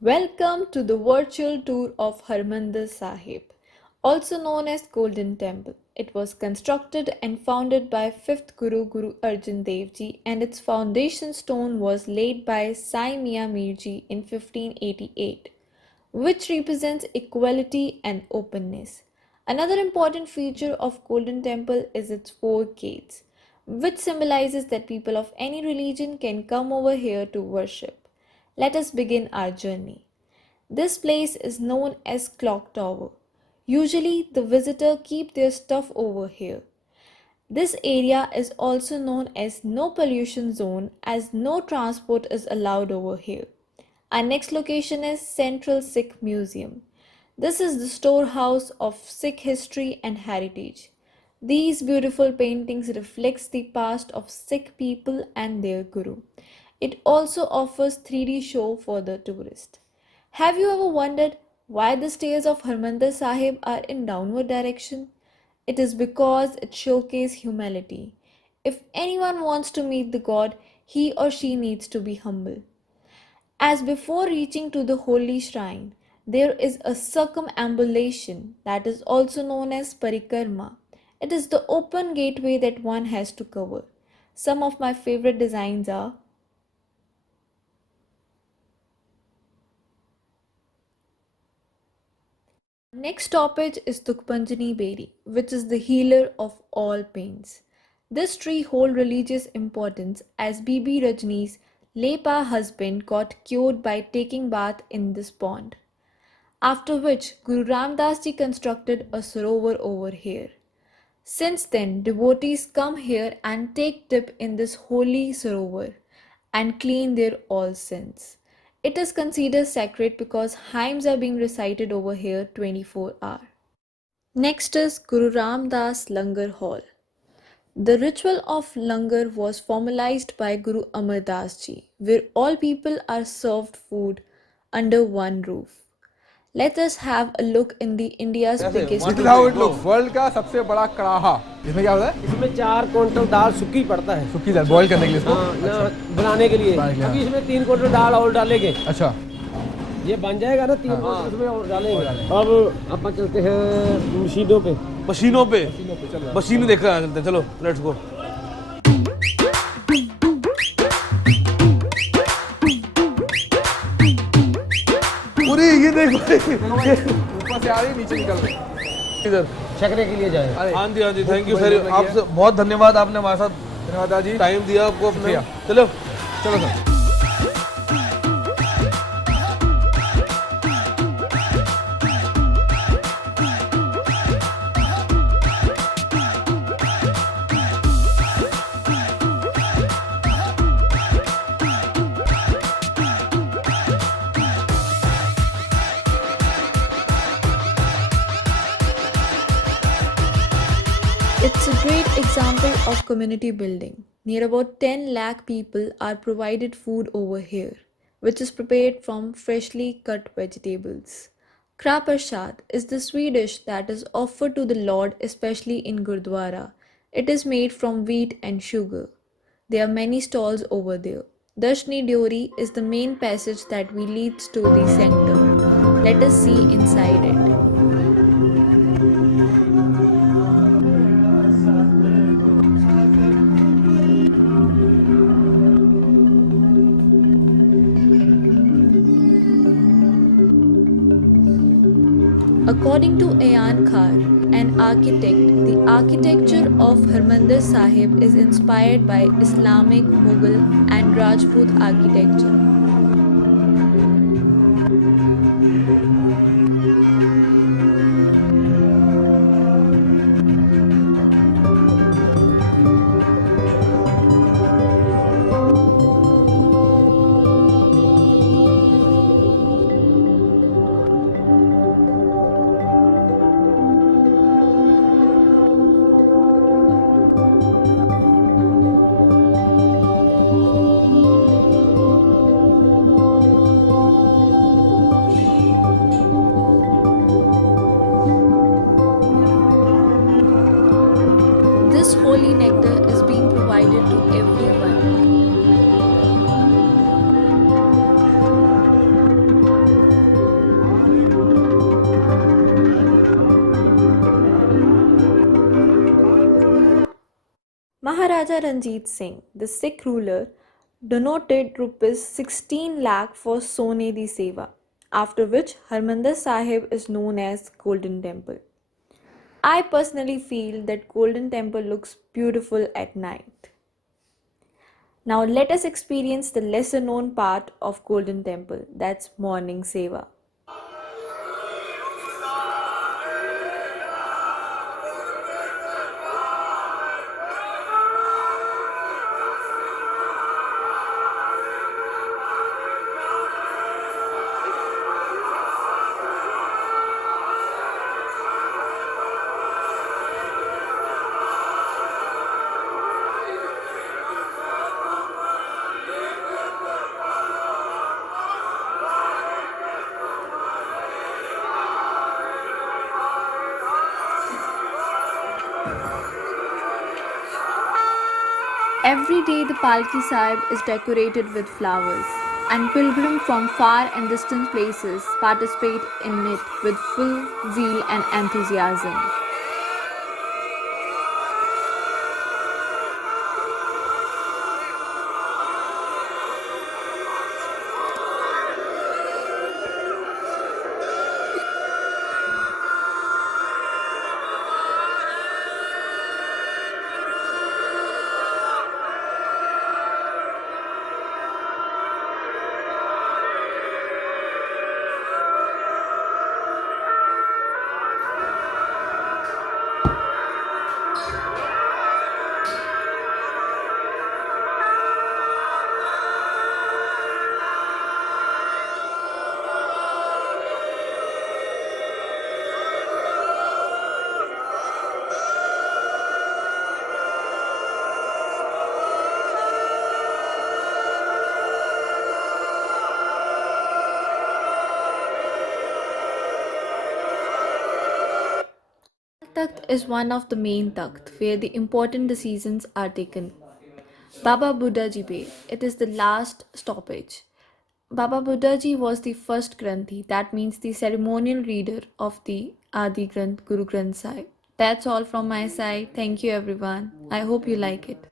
Welcome to the virtual tour of Harmandir Sahib, also known as Golden Temple. It was constructed and founded by 5th Guru Guru Arjan Dev Ji, and its foundation stone was laid by Sai Mia Mir Ji in 1588, which represents equality and openness. Another important feature of Golden Temple is its four gates, which symbolizes that people of any religion can come over here to worship. Let us begin our journey. This place is known as Clock Tower. Usually, the visitor keep their stuff over here. This area is also known as no pollution zone as no transport is allowed over here. Our next location is Central Sikh Museum. This is the storehouse of Sikh history and heritage. These beautiful paintings reflects the past of Sikh people and their guru. It also offers 3D show for the tourist. Have you ever wondered why the stairs of Harmandir Sahib are in downward direction? It is because it showcases humility. If anyone wants to meet the God, he or she needs to be humble. As before reaching to the holy shrine, there is a circumambulation that is also known as parikrama. It is the open gateway that one has to cover. Some of my favorite designs are next stoppage is Tukpanjani Beri, which is the healer of all pains. This tree holds religious importance as Bibi Rajni's Lepa husband got cured by taking bath in this pond. After which Guru Ramdas ji constructed a sarovar over here. Since then, devotees come here and take dip in this holy sarovar and clean their all sins. It is considered sacred because hymns are being recited over here 24 hours. Next is Guru Ram Das Langar Hall. The ritual of langar was formalized by Guru Amar Das Ji, where all people are served food under one roof. Let us have a look in the India's biggest. This is how it looks. World का सबसे बड़ा कड़ाहा. इसमें क्या होता है? इसमें 4 quintal दाल सूखी पड़ता है. सूखी दाल बॉईल करने के लिए इसको. बनाने के लिए. अभी इसमें 3 क्विंटल दाल और डालेंगे. अच्छा. ये बन जाएगा ना 3 क्विंटल इसमें और डालेंगे. अब अपन चलते हैं मशीनों पे. मशीन देखकर चलते. चलो लेट्स गो. पूरी ये देखो ऊपर से आ रही नीचे निकल रही. इधर छकने के लिए जाए. हाँ जी थैंक यू सर. आपसे बहुत धन्यवाद. आपने हमारे साथ धन्यवाद जी. टाइम दिया आपको अपने. चलो चलो sir. It's a great example of community building. Near about 10 lakh people are provided food over here, which is prepared from freshly cut vegetables. Krapashad is the sweet dish that is offered to the Lord, especially in Gurdwara. It is made from wheat and sugar. There are many stalls over there. Darshni Diori is the main passage that we leads to the sanctum. Let us see inside it. According to Ayan Khar, an architect, the architecture of Harmandir Sahib is inspired by Islamic, Mughal and Rajput architecture. Maharaja Ranjit Singh, the Sikh ruler, donated rupees 16 lakh for Sone di Seva, after which Harmandir Sahib is known as Golden Temple. I personally feel that Golden Temple looks beautiful at night. Now let us experience the lesser known part of Golden Temple, that's morning seva. Every day the Palki Sahib is decorated with flowers, and pilgrims from far and distant places participate in it with full zeal and enthusiasm. Takht is one of the main takht where the important decisions are taken. Baba Buddha Ji Pe, it is the last stoppage. Baba Buddha Ji was the first Granthi, that means the ceremonial reader of the Adi Granth, Guru Granth Sahib. That's all from my side. Thank you everyone. I hope you like it.